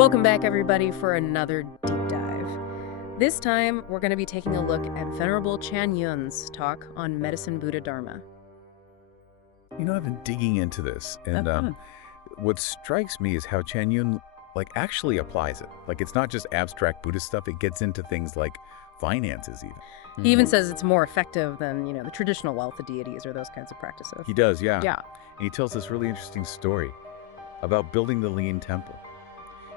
Welcome back, everybody, for another deep dive. This time, we're going to be taking a look at Venerable Chan Yun's talk on Medicine Buddha Dharma. You know, I've been digging into this, and what strikes me is how Chan Yun actually applies it. It's not just abstract Buddhist stuff, it gets into things like finances even. He even says it's more effective than, the traditional wealth of deities or those kinds of practices. He does, yeah. Yeah. And he tells this really interesting story about building the Lean Temple.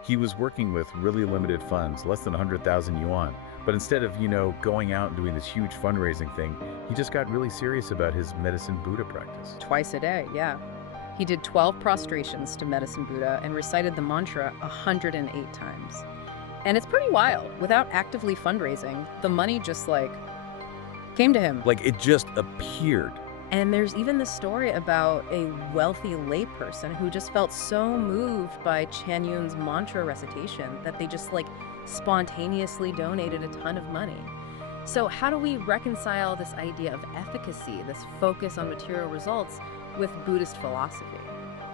He was working with really limited funds, less than 100,000 yuan. But instead of, going out and doing this huge fundraising thing, he just got really serious about his Medicine Buddha practice. Twice a day, yeah. He did 12 prostrations to Medicine Buddha and recited the mantra 108 times. And it's pretty wild. Without actively fundraising, the money just, came to him. It just appeared. And there's even the story about a wealthy layperson who just felt so moved by Chan Yun's mantra recitation that they just spontaneously donated a ton of money. So how do we reconcile this idea of efficacy, this focus on material results, with Buddhist philosophy?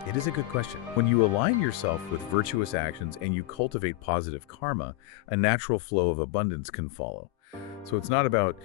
It is a good question. When you align yourself with virtuous actions and you cultivate positive karma, a natural flow of abundance can follow. So it's not about,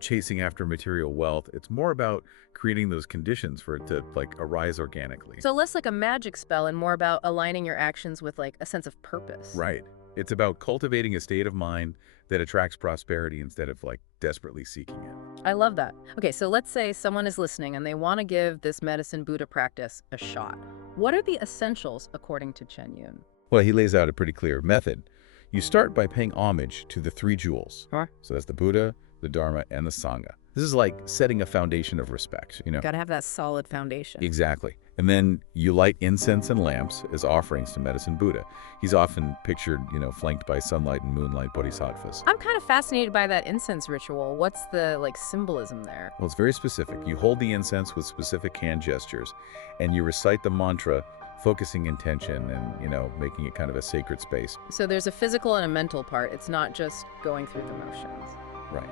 chasing after material wealth. It's more about creating those conditions for it to arise organically. So less like a magic spell and more about aligning your actions with a sense of purpose. Right. It's about cultivating a state of mind that attracts prosperity instead of desperately seeking it. I love that. Okay, so let's say someone is listening and they want to give this Medicine Buddha practice a shot. What are the essentials according to Chan Yun? Well, he lays out a pretty clear method. You start by paying homage to the three jewels. Huh? So that's the Buddha, the Dharma, and the Sangha. This is like setting a foundation of respect, Gotta have that solid foundation. Exactly. And then you light incense and lamps as offerings to Medicine Buddha. He's often pictured, flanked by sunlight and moonlight bodhisattvas. I'm kind of fascinated by that incense ritual. What's the, symbolism there? Well, it's very specific. You hold the incense with specific hand gestures, and you recite the mantra, focusing intention and, making it kind of a sacred space. So there's a physical and a mental part. It's not just going through the motions. Right.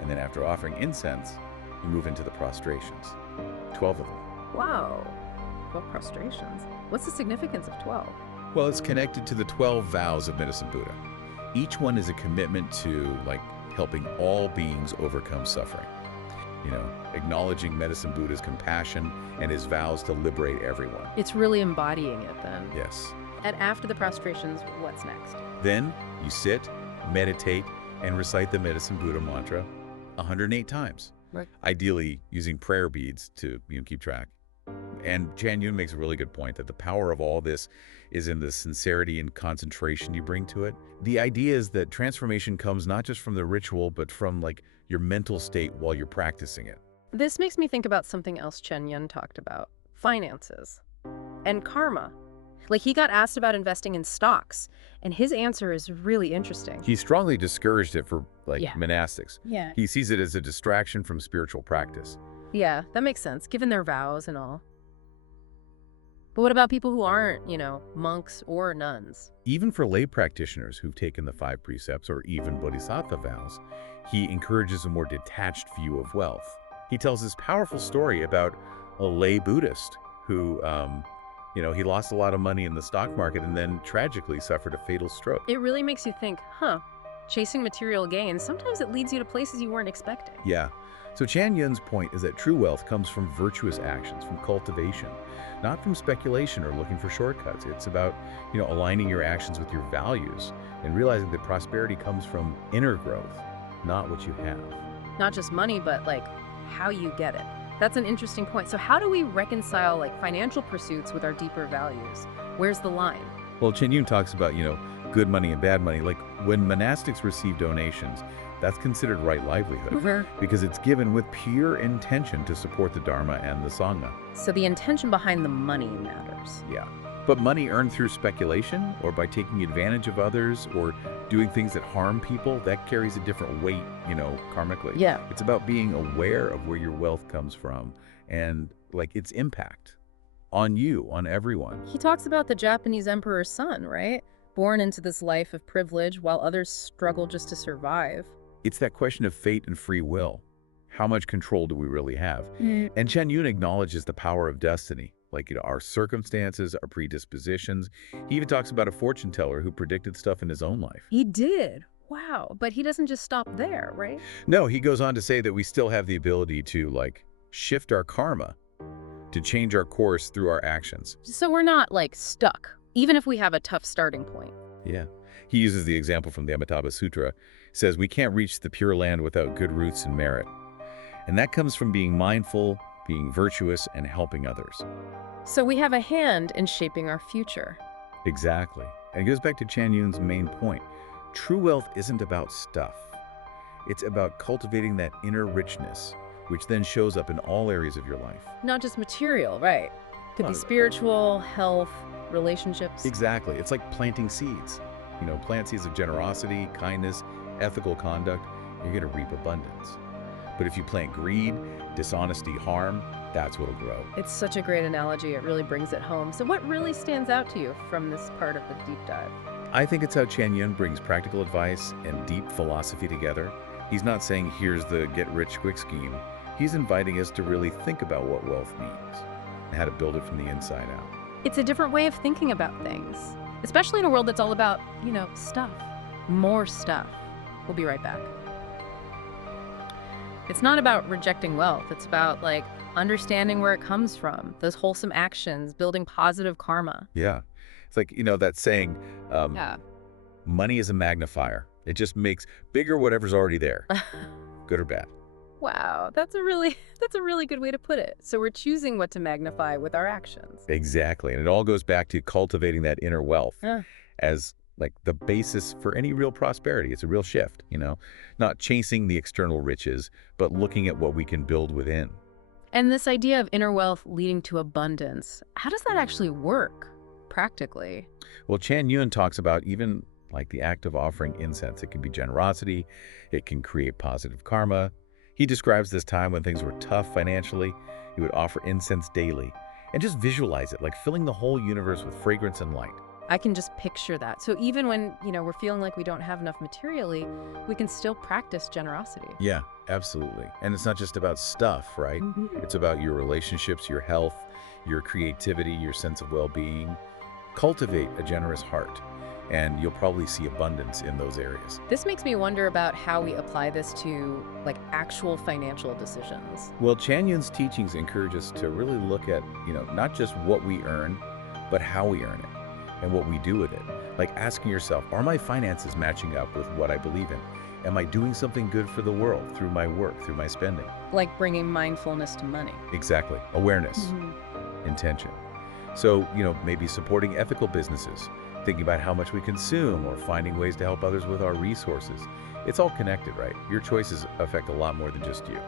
And then after offering incense, you move into the prostrations. 12 of them. Wow. 12 prostrations. What's the significance of 12? Well, it's connected to the 12 vows of Medicine Buddha. Each one is a commitment to, helping all beings overcome suffering. Acknowledging Medicine Buddha's compassion and his vows to liberate everyone. It's really embodying it then. Yes. And after the prostrations, what's next? Then you sit, meditate, and recite the Medicine Buddha mantra 108 times. Right. Ideally using prayer beads to keep track. And Chan Yun makes a really good point that the power of all this is in the sincerity and concentration you bring to it. The idea is that transformation comes not just from the ritual, but from your mental state while you're practicing it. This makes me think about something else Chan Yun talked about. Finances. And karma. He got asked about investing in stocks, and his answer is really interesting. He strongly discouraged it for monastics. Yeah. He sees it as a distraction from spiritual practice. Yeah, that makes sense, given their vows and all. But what about people who aren't, monks or nuns? Even for lay practitioners who've taken the 5 precepts or even bodhisattva vows, he encourages a more detached view of wealth. He tells this powerful story about a lay Buddhist who, he lost a lot of money in the stock market and then tragically suffered a fatal stroke. It really makes you think, chasing material gains, sometimes it leads you to places you weren't expecting. Yeah. So Chan Yun's point is that true wealth comes from virtuous actions, from cultivation, not from speculation or looking for shortcuts. It's about, aligning your actions with your values and realizing that prosperity comes from inner growth, not what you have. Not just money, but how you get it. That's an interesting point. So how do we reconcile financial pursuits with our deeper values? Where's the line? Well, Chan Yun talks about, good money and bad money. When monastics receive donations, that's considered right livelihood because it's given with pure intention to support the Dharma and the Sangha. So the intention behind the money matters. Yeah. But money earned through speculation or by taking advantage of others or doing things that harm people, that carries a different weight, karmically. Yeah. It's about being aware of where your wealth comes from and its impact on you, on everyone. He talks about the Japanese emperor's son, right? Born into this life of privilege while others struggle just to survive. It's that question of fate and free will. How much control do we really have? And Chan Yun acknowledges the power of destiny. like, our circumstances, our predispositions. He even talks about a fortune teller who predicted stuff in his own life. He did. Wow. But he doesn't just stop there, right? No, he goes on to say that we still have the ability to, like, shift our karma, to change our course through our actions. So we're not, like, stuck, even if we have a tough starting point. Yeah. He uses the example from the Amitabha Sutra. Says we can't reach the Pure Land without good roots and merit. And that comes from being mindful, being virtuous, and helping others. So we have a hand in shaping our future. Exactly. And it goes back to Chan Yun's main point. True wealth isn't about stuff. It's about cultivating that inner richness, which then shows up in all areas of your life. Not just material, right? Could be spiritual, health, relationships. Exactly. It's like planting seeds. Plant seeds of generosity, kindness, ethical conduct, you're going to reap abundance. But if you plant greed, dishonesty, harm, that's what'll grow. It's such a great analogy. It really brings it home. So what really stands out to you from this part of the deep dive? I think it's how Chan Yun brings practical advice and deep philosophy together. He's not saying, here's the get-rich-quick scheme. He's inviting us to really think about what wealth means and how to build it from the inside out. It's a different way of thinking about things, especially in a world that's all about, stuff. More stuff. We'll be right back. It's not about rejecting wealth. It's about, like, understanding where it comes from, those wholesome actions, building positive karma. Yeah. It's like, that saying, money is a magnifier. It just makes bigger whatever's already there, good or bad. Wow, that's a really good way to put it. So we're choosing what to magnify with our actions. Exactly. And it all goes back to cultivating that inner wealth as, like, the basis for any real prosperity. It's a real shift, not chasing the external riches, but looking at what we can build within. And this idea of inner wealth leading to abundance, how does that actually work practically? Well, Chan Yun talks about even, like, the act of offering incense. It can be generosity. It can create positive karma. He describes this time when things were tough financially. He would offer incense daily and just visualize it, like filling the whole universe with fragrance and light. I can just picture that. So even when, we're feeling like we don't have enough materially, we can still practice generosity. Yeah, absolutely. And it's not just about stuff, right? It's about your relationships, your health, your creativity, your sense of well-being. Cultivate a generous heart, and you'll probably see abundance in those areas. This makes me wonder about how we apply this to, like, actual financial decisions. Well, Chan Yun's teachings encourage us to really look at, not just what we earn, but how we earn it and what we do with it. Like asking yourself, are my finances matching up with what I believe in? Am I doing something good for the world through my work, through my spending? Like bringing mindfulness to money. Exactly. Awareness, intention. So, maybe supporting ethical businesses, thinking about how much we consume, or finding ways to help others with our resources. It's all connected, right? Your choices affect a lot more than just you.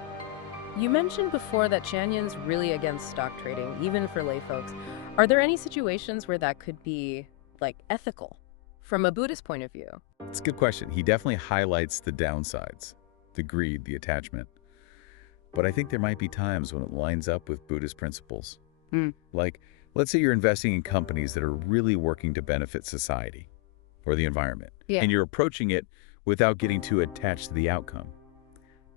You mentioned before that Chan Yun's really against stock trading, even for lay folks. Are there any situations where that could be, like, ethical from a Buddhist point of view? It's a good question. He definitely highlights the downsides, the greed, the attachment. But I think there might be times when it lines up with Buddhist principles. Like, let's say you're investing in companies that are really working to benefit society or the environment, and you're approaching it without getting too attached to the outcome.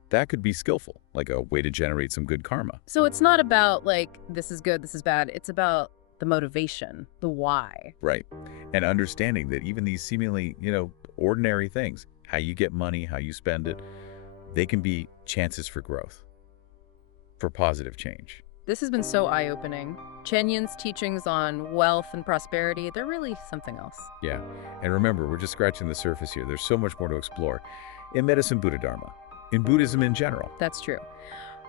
That could be skillful, like a way to generate some good karma. So it's not about, like, this is good, this is bad. It's about the motivation, the why. Right. And understanding that even these seemingly, ordinary things, how you get money, how you spend it, they can be chances for growth, for positive change. This has been so eye-opening. Chan Yun's teachings on wealth and prosperity, they're really something else. Yeah. And remember, we're just scratching the surface here. There's so much more to explore in Medicine Buddha Dharma, in Buddhism in general. That's true.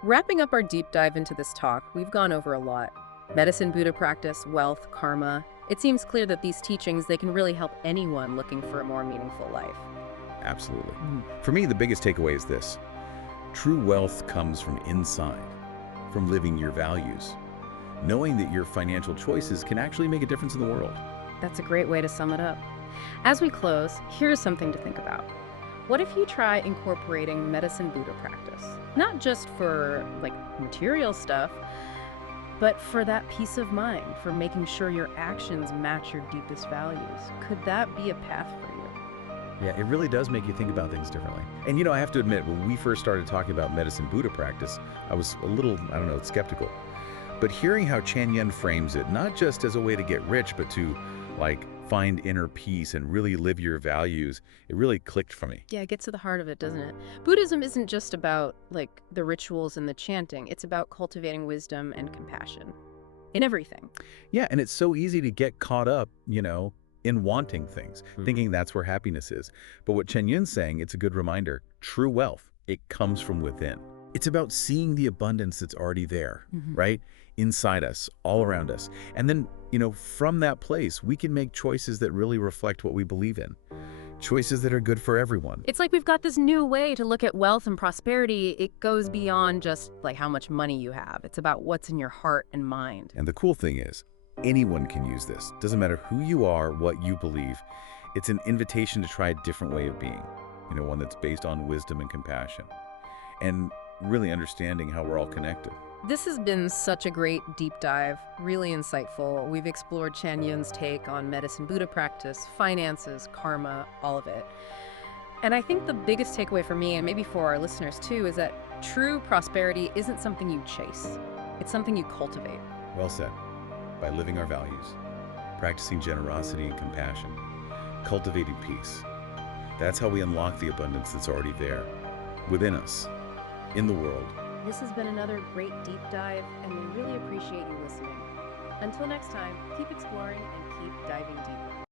Wrapping up our deep dive into this talk, we've gone over a lot. Medicine, Buddha practice, wealth, karma. It seems clear that these teachings, they can really help anyone looking for a more meaningful life. Absolutely. For me, the biggest takeaway is this. True wealth comes from inside, from living your values, knowing that your financial choices can actually make a difference in the world. That's a great way to sum it up. As we close, here's something to think about. What if you try incorporating Medicine Buddha practice? Not just for, like, material stuff, but for that peace of mind, for making sure your actions match your deepest values. Could that be a path for you? Yeah, it really does make you think about things differently. And I have to admit, when we first started talking about Medicine Buddha practice, I was a little, skeptical. But hearing how Chan Yun frames it, not just as a way to get rich, but to, like, find inner peace and really live your values, it really clicked for me. Yeah, it gets to the heart of it, doesn't it? Buddhism isn't just about, like, the rituals and the chanting. It's about cultivating wisdom and compassion in everything. Yeah, and it's so easy to get caught up, in wanting things, thinking that's where happiness is. But what Chen Yun's saying, it's a good reminder, true wealth, it comes from within. It's about seeing the abundance that's already there, right? Inside us, all around us. And then, from that place, we can make choices that really reflect what we believe in. Choices that are good for everyone. It's like we've got this new way to look at wealth and prosperity. It goes beyond just like how much money you have. It's about what's in your heart and mind. And the cool thing is, anyone can use this. Doesn't matter who you are, what you believe. It's an invitation to try a different way of being, one that's based on wisdom and compassion. And really understanding how we're all connected. This has been such a great deep dive, really insightful. We've explored Chan Yun's take on Medicine Buddha practice, finances, karma, all of it. And I think the biggest takeaway for me, and maybe for our listeners too, is that true prosperity isn't something you chase. It's something you cultivate. Well said. By living our values, practicing generosity and compassion, cultivating peace. That's how we unlock the abundance that's already there, within us, in the world. This has been another great deep dive, and we really appreciate you listening. Until next time, keep exploring and keep diving deeper.